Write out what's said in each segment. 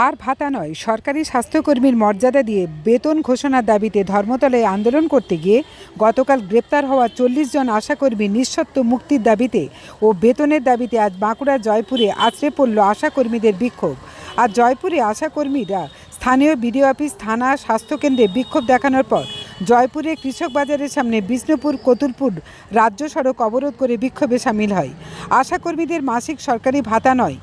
আর ভাতা নয়, সরকারি স্বাস্থ্যকর্মীর মর্যাদা দিয়ে বেতন ঘোষণার দাবিতে ধর্মতলায় আন্দোলন করতে গিয়ে গতকাল গ্রেপ্তার হওয়া চল্লিশ জন আশাকর্মী নিঃশর্ত মুক্তির দাবিতে ও বেতনের দাবিতে আজ বাঁকুড়া জয়পুরে আছড়ে পড়ল আশাকর্মীদের বিক্ষোভ। আর জয়পুরে আশাকর্মীরা স্থানীয় বিডিও অফিস, থানা, স্বাস্থ্যকেন্দ্রে বিক্ষোভ দেখানোর পর জয়পুরে কৃষক বাজারের সামনে বিষ্ণুপুর, কতুলপুর রাজ্য সড়ক অবরোধ করে বিক্ষোভে সামিল হয়। আশাকর্মীদের মাসিক সরকারি ভাতা নয়।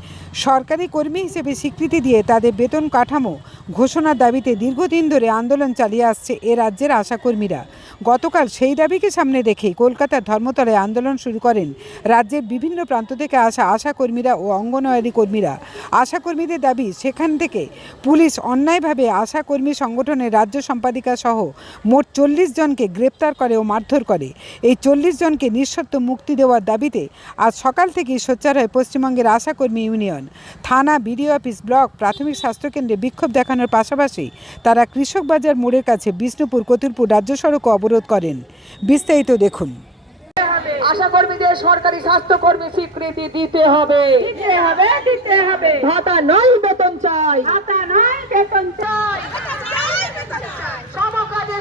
সরকারি কর্মী হিসেবে স্বীকৃতি দিয়ে তাদের বেতন কাঠামো ঘোষণার দাবিতে দীর্ঘদিন ধরে আন্দোলন চালিয়ে আসছে এ রাজ্যের আশাকর্মীরা। গতকাল সেই দাবিকে সামনে রেখে কলকাতার ধর্মতলায় আন্দোলন শুরু করেন রাজ্যের বিভিন্ন প্রান্ত থেকে আসা আশাকর্মীরা ও অঙ্গনওয়াড়ি কর্মীরা। আশাকর্মীদের দাবি, সেখান থেকে পুলিশ অন্যায়ভাবে আশাকর্মী সংগঠনের রাজ্য সম্পাদিকা সহ মোট চল্লিশ জনকে গ্রেপ্তার করে ও মারধর করে। এই চল্লিশ জনকে নিঃশর্ত মুক্তি দেওয়ার দাবিতে আজ সকাল থেকেই সোচ্চার হয় পশ্চিমবঙ্গের আশাকর্মী ইউনিয়ন। থানা বিডিও অফিস ব্লক প্রাথমিক স্বাস্থ্যকেন্দ্রে বিক্ষোভ দেখানোর পাশাপাশি তারা কৃষক বাজার মোড়ের কাছে বিষ্ণুপুর কতুলপুর রাজ্য সড়ক অবরোধ করেন। বিস্তারিত দেখুন। আশা কর্মীদের সরকারি স্বাস্থ্যকর্মী স্বীকৃতি দিতে হবে। দিতে হবে দিতে হবে। ভাতা নয় বেতন চাই। ভাতা নয় বেতন চাই। সম কাজে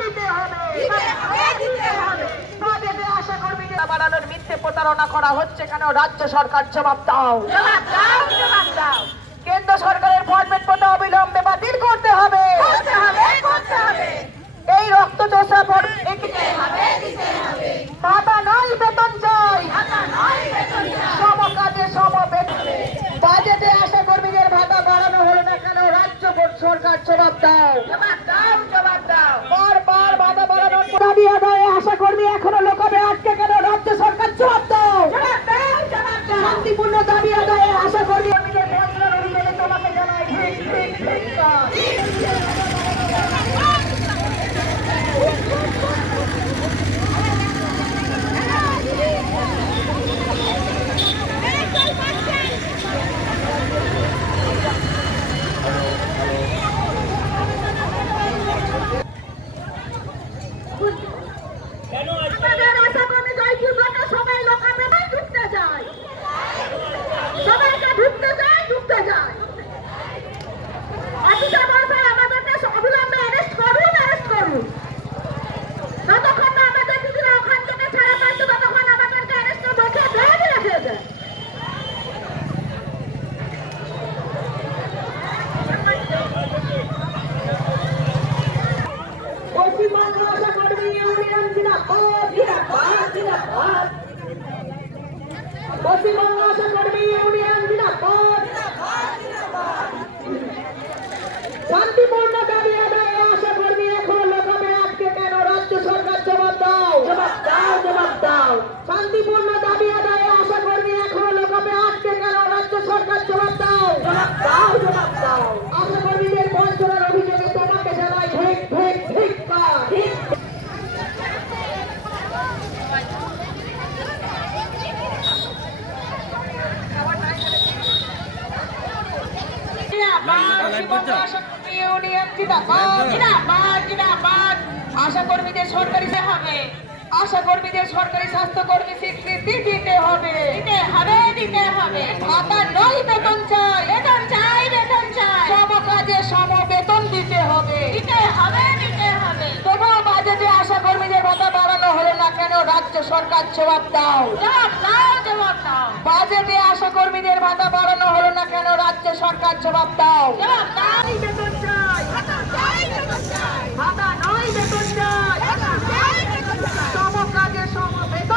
দিতে হবে। দিতে হবে দিতে হবে। বাজেটে আশা কর্মীদের বাড়ানোর মিথ্যে প্রতারণা করা হচ্ছে কেন? রাজ্য সরকার জবাব দাও। জবাব দাও জবাব দাও। সরকারের ফরমেট পথে অবিলম্বে বাতিল করতে হবে। এই রক্ত চোষা ভাতা নয় বেতন চাই। সম কাজে সম বেতন। বাজেটে আশা কর্মীদের ভাতা বাড়ানো হলো না কেন? রাজ্য সরকার জবাব দাও। জবাব দাও জবাব দাও। বারবার ভাতা বাড়ানোর দাবি আদায়ে আশা কর্মী এখনও আশা কর্মীদের সরকারি স্বাস্থ্যকর্মী স্বীকৃতি দিতে হবে। দিতে হবে দিতে হবে। ভাতা নয় বেতন চাই। বেতন চাই বেতন চাই। সম কাজে সম বেতন দিতে হবে। দিতে হবে দিতে হবে। তবু বাজেটে আশা কর্মীদের ভাতা বাড়ানো হলো না কেন রাজ্য সরকার জবাব দাও। জবাব দাও জবাব দাও। বাজেটে আশা কর্মীদের ভাতা বাড়ানো হলো না কেন রাজ্য সরকার জবাব দাও। জবাব দাও বেতন চাই ভাতা চাই বেতন চাই ভাতা নয় বেতন চাই ভাতা চাই বেতন চাই সম কাজে সম বেতন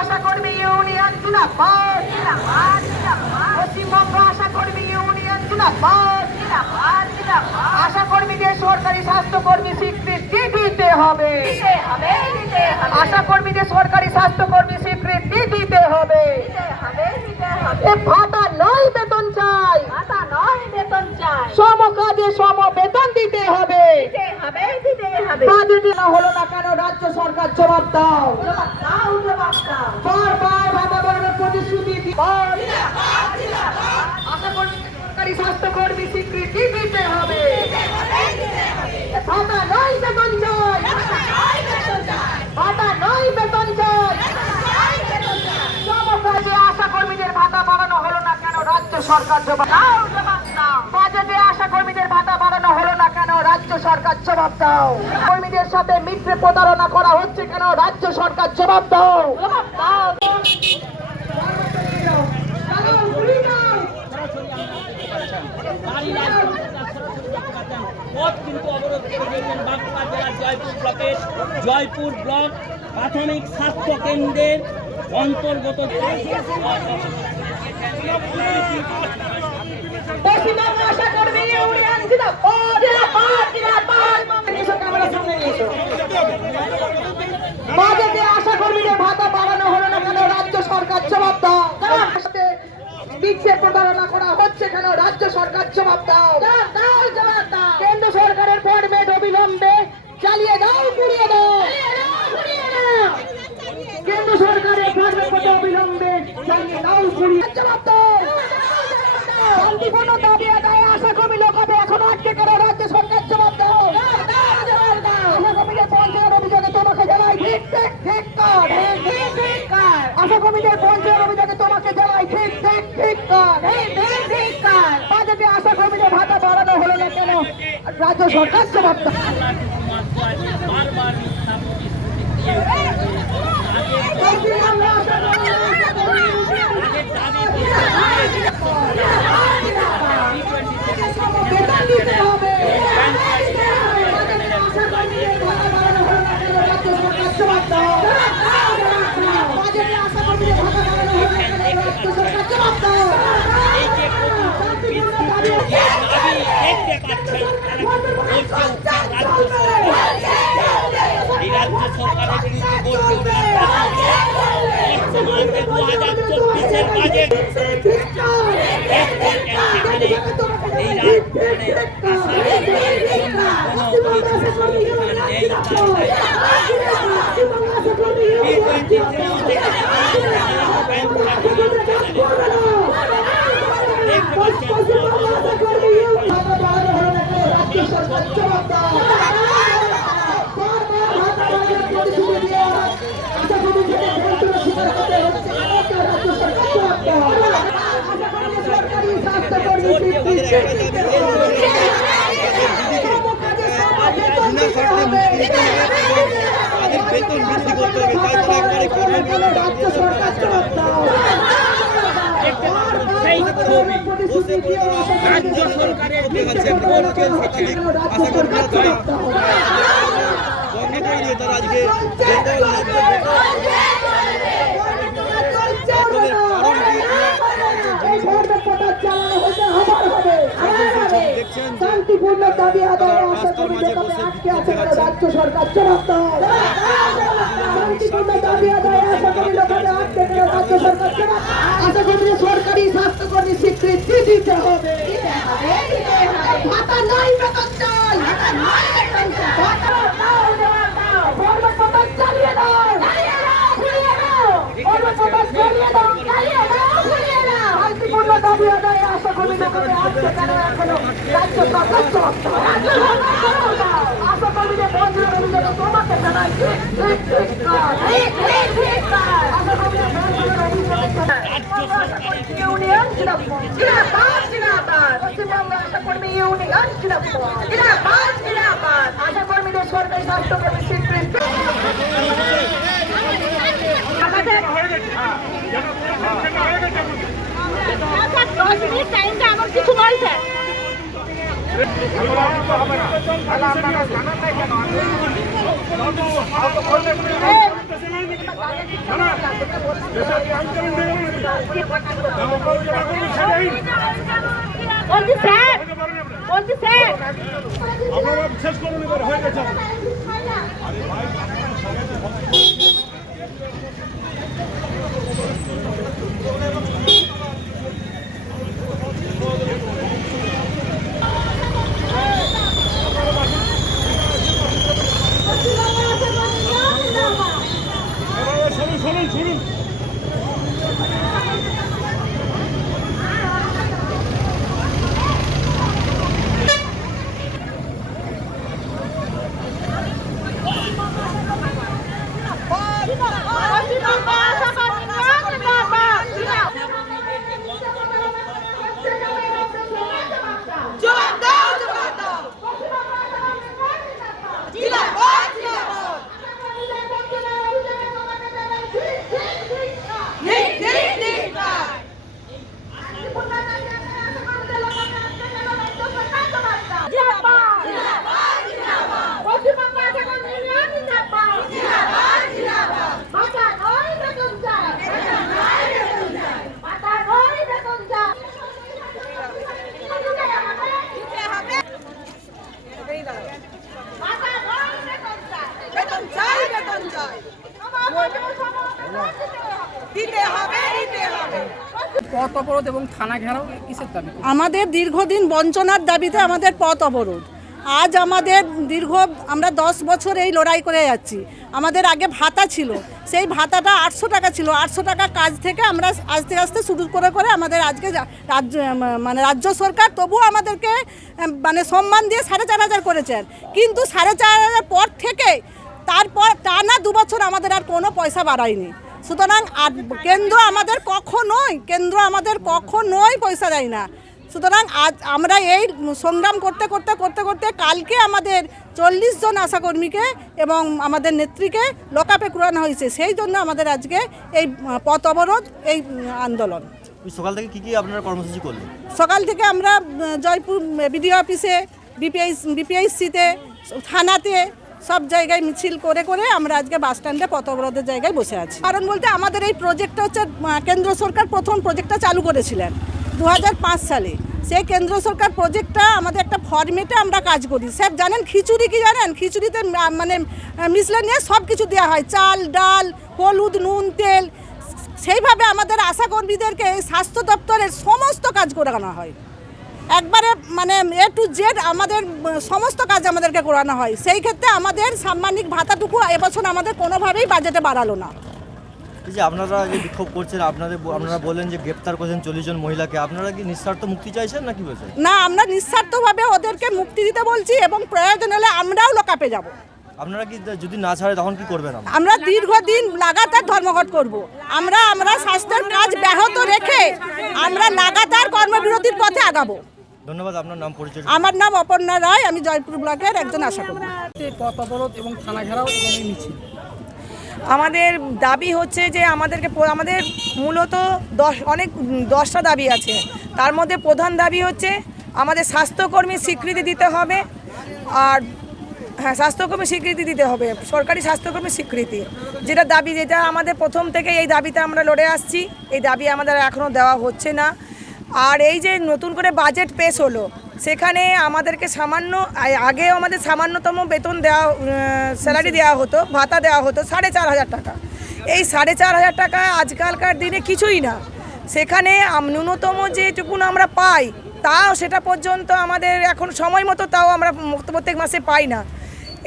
আশা কর্মী ইউনিয়ন জিন্দাবাদ। জিন্দাবাদ জিন্দাবাদ। পশ্চিমবঙ্গ আশা কর্মী ইউনিয়ন জিন্দাবাদ। জিন্দাবাদ জিন্দাবাদ। আশা সরকারি স্বাস্থ্যকর্মী স্বীকৃতি দিতে হবে। আশা কর্মীদের সরকারি স্বাস্থ্যকর্মী স্বীকৃতি দিতে হবে। ভাতা নয় বেতন চাই। ভাতা নয় বেতন চাই। সম কাজে সম বেতন দিতে হবে। দিতে হবে দিতে হবে। হলো না কেন রাজ্য সরকার জবাব দাও জবাব দাও জবাব দাও বারবার ভাতা বাড়ানোর প্রতিশ্রুতি দি- বল। আশা কর্মীদের সরকারি স্বাস্থ্যকর্মী স্বীকৃতি দিতে হবে ভাতা নয় ভাতা বাড়ানো হলো না কেন? রাজ্য সরকার জবাব দাও। বাজেটে ভাতা বাড়ানো হলো না কেন রাজ্য সরকার জবাব দাও কর্মীদের সাথে মিথ্যে প্রতারণা করা হচ্ছে কেন? রাজ্য সরকার জবাব দাও। জবাব দাও। পথ কিন্তু অবরোধ করে দিয়েছেন বাঁকুড়া জেলার জয়পুর ব্লকের জয়পুর ব্লক প্রাথমিক স্বাস্থ্য কেন্দ্রের অন্তর্গত আশা কর্মীদের ভাতা বাড়ানো হলো না কেন? রাজ্য সরকার জবাব দাও। মিথ্যে প্রতারণা করা হচ্ছে কেন? রাজ্য সরকার জবাব দাও। দাও জবাব দাও। কেন্দ্র সরকারের ফরমেট অবিলম্বে চালিয়ে দাও পুড়িয়ে দাও কেন্দ্র সরকারের ফরমেট অবিলম্বে চালিয়ে দাও পুড়িয়ে জবাব দাও শান্তিপূর্ণ দাবি আদায় আশা কর্মী লোকাবে এখনও আটকে কেন রাজ্য সরকার জবাব দাও আশা কর্মীদের পঞ্চায়েত অভিযোগে তোমাকে জানাই ঠিক ঠিক ঠিক কার ঠিক ঠিক কার আশা কর্মীদের পঞ্চায়েত অভিযোগে তোমাকে জানাই ঠিক ঠিক ঠিক কার ঠিক ঠিক বাজেটে আশা কর্মীদের ভাতা বাড়ানো হলো না কেন? রাজ্য সরকার জবাব বেতন দিতে হবে বাজেটে আশা কর্মীদের ভাতা বাড়ানো হলো না কেন রাজ্য সরকার জবাব দাও বাজেটে আশা কর্মীদের ভাতা বাড়ানো হলো না কেন রাজ্য সরকার জবাব দাও এই যে বিস্কুট যে দাবি দেখতে পাচ্ছেন বলছে রাজ্য সরকার এই রাজ্য সরকারের বিরুদ্ধে বর্তমানে দু হাজার চব্বিশের বাজেট এই বেতন বৃদ্ধি করতে হবে তাই তারা একবারে রাজ্য সরকার জবাব দাও সেই ছবি রাজ্য সরকারের তারা আজকে শান্তিপূর্ণ দাবি আদায় আশা করি লোকাবে আটকে আছে রাজ্য সরকার জবাব শান্তিপূর্ণ দাবি আদায় আশা করি লোকাবে আটকে কেন রাজ্য সরকার জবাব আশা করি সরকারি স্বাস্থ্যকর্মী স্বীকৃতি দিতে হবে। ভাতা নাই বেতন চাই আশা করি তোমাকে জানাই ঠিক ঠিক ঠিক কাজ আশা কর্মীদের বন্ধুদের অভিযোগে ইউনিয়ন জিন্দাবাদ জিন্দাবাদ জিন্দাবাদ পশ্চিমবঙ্গ আশা কর্মী ইউনিয়ন জিন্দাবাদ জিন্দাবাদ জিন্দাবাদ আশা কর্মীদের সরকারি স্বাস্থ্যকর্মী স্বীকৃতি আমাদের দশ মিনিট টাইমটা আমার কিছু বলছে বলছি স্যার বলছি স্যার আপনারা বিশ্বাস করুন হয়ে গেছে এবার শুনুন শুনুন শুনুন জবাব দাও জবাব দাও জিন্দাবাদ জিন্দাবাদ নেই নেই নেই না বেতন চাই বেতন চাই দিতে হবে দিতে হবে পথ অবরোধ এবং থানা ঘেরাও কিসের দাবি? আমাদের দীর্ঘদিন বঞ্চনার দাবিতে আমাদের পথ অবরোধ। আজ আমাদের দীর্ঘ, আমরা দশ বছর এই লড়াই করে যাচ্ছি। আমাদের আগে ভাতা ছিল, সেই ভাতাটা আটশো টাকা ছিল। আটশো টাকা কাজ থেকে আমরা আস্তে আস্তে শুরু করে করে আমাদের আজকে রাজ্য মানে রাজ্য সরকার তবুও আমাদেরকে মানে সম্মান দিয়ে সাড়ে চার হাজার করেছেন। কিন্তু সাড়ে চার হাজার পর থেকে, তারপর টানা দু বছর আমাদের আর কোনো পয়সা বাড়ায়নি। সুতরাং আর কেন্দ্র আমাদের কখনোই কেন্দ্র আমাদের কখনোই পয়সা দেয় না। সুতরাং আজ আমরা এই সংগ্রাম করতে করতে করতে করতে কালকে আমাদের চল্লিশ জন আশাকর্মীকে এবং আমাদের নেত্রীকে লোকাপে কুড়ানো হয়েছে। সেই জন্য আমাদের আজকে এই পথ অবরোধ এই আন্দোলন। সকাল থেকে কি কি আপনারা কর্মসূচি করলেন? সকাল থেকে আমরা জয়পুর বিডিও অফিসে বিপিআইস বিপিআইসিতে থানাতে সব জায়গায় মিছিল করে করে আমরা আজকে বাস স্ট্যান্ডে পথ অবরোধের জায়গায় বসে আছি। কারণ বলতে আমাদের এই প্রজেক্টটা হচ্ছে কেন্দ্র সরকার প্রথম প্রজেক্টটা চালু করেছিলেন দু হাজার পাঁচ সালে। সেই কেন্দ্র সরকার প্রজেক্টটা আমাদের একটা ফর্মেটে আমরা কাজ করি। স্যার, জানেন খিচুড়ি কি জানেন? খিচুড়িতে মানে মিশলে নিয়ে সব কিছু দেওয়া হয়। চাল, ডাল, হলুদ, নুন, তেল। সেইভাবে আমাদের আশাকর্মীদেরকে স্বাস্থ্য দপ্তরের সমস্ত কাজ করানো হয়। একবারে মানে এ টু জেড আমাদের সমস্ত কাজ আমাদেরকে করানো হয়। সেই ক্ষেত্রে আমাদের সাম্মানিক ভাতাটুকু এবছর আমাদের কোনোভাবেই বাজেটে বাড়ালো না। এই যে আপনারা যে বিক্ষোভ করছেন আপনাদের আপনারা বললেন যে গ্রেপ্তার করেছেন চল্লিশ জন মহিলাকে আপনারা কি নিঃস্বার্থ মুক্তি চাইছেন নাকি বলছেন? না আমরা নিঃস্বার্থভাবে ওদেরকে মুক্তি দিতে বলছি এবং প্রয়োজন হলে আমরাও লোকাপে যাব। আপনারা কি যদি না ছাড়ে তখন কি করবেন আমরা দীর্ঘদিন লাগাতার ধর্মঘট করব। আমরা আমরা স্বাস্থ্যের কাজ ব্যাহত রেখে আমরা লাগাতার কর্মবিরতির পথে আগাবো। ধন্যবাদ আপনার নাম পরিচয় আমার নাম অপর্ণা রায় আমি জয়পুর ব্লকের একজন আশাকর্মী পথ অবরোধ এবং থানা ঘেরাও এবং মিছিল। আমাদের দাবি হচ্ছে যে আমাদেরকে আমাদের মূলত দশ অনেক দশটা দাবি আছে। তার মধ্যে প্রধান দাবি হচ্ছে আমাদের স্বাস্থ্যকর্মী স্বীকৃতি দিতে হবে আর হ্যাঁ স্বাস্থ্যকর্মী স্বীকৃতি দিতে হবে সরকারি স্বাস্থ্যকর্মী স্বীকৃতি। যেটা দাবি যেটা আমাদের প্রথম থেকে এই দাবিতে আমরা লড়ে আসছি এই দাবি আমাদের এখনও দেওয়া হচ্ছে না। আর এই যে নতুন করে বাজেট পেশ হলো, সেখানে আমাদেরকে সামান্য আগেও আমাদের সামান্যতম বেতন দেওয়া স্যালারি দেওয়া হতো, ভাতা দেওয়া হতো সাড়ে চার হাজার টাকা। এই সাড়ে চার হাজার টাকা আজকালকার দিনে কিছুই না। সেখানে ন্যূনতম যেটুকুন আমরা পাই, তাও সেটা পর্যন্ত আমাদের এখন সময় মতো তাও আমরা প্রত্যেক মাসে পাই না।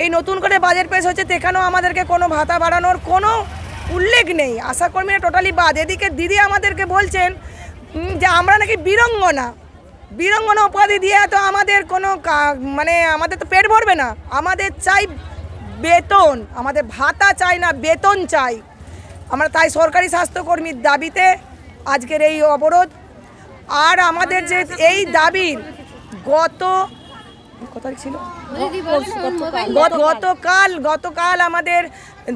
এই নতুন করে বাজেট পেশ হচ্ছে, সেখানেও আমাদেরকে কোনো ভাতা বাড়ানোর কোনো উল্লেখ নেই। আশাকর্মীরা টোটালি বাদ। এদিকে দিদি আমাদেরকে বলছেন যে আমরা নাকি বীরঙ্গনা। বীরঙ্গনা উপাধি দিয়ে তো আমাদের কোনো মানে আমাদের তো পেট ভরবে না। আমাদের চাই বেতন। আমাদের ভাতা চাই না, বেতন চাই। আমরা তাই সরকারি স্বাস্থ্যকর্মীর দাবিতে আজকের এই অবরোধ। আর আমাদের যে এই দাবির গত ছিল? গতকাল গতকাল আমাদের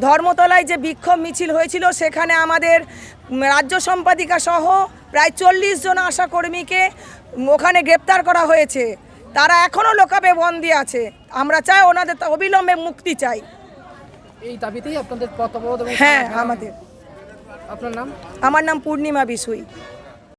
ধর্মতলায় যে বিক্ষোভ মিছিল হয়েছিল, সেখানে আমাদের রাজ্য সম্পাদিকা সহ প্রায় চল্লিশ জন আশাকর্মীকে ওখানে গ্রেপ্তার করা হয়েছে। তারা এখনও লোকাবে বন্দি আছে। আমরা চাই ওনাদের অবিলম্বে মুক্তি চাই। এই দাবিতেই আপনাদের হ্যাঁ আমাদের। আপনার নাম? আমার নাম পূর্ণিমা বিশুই।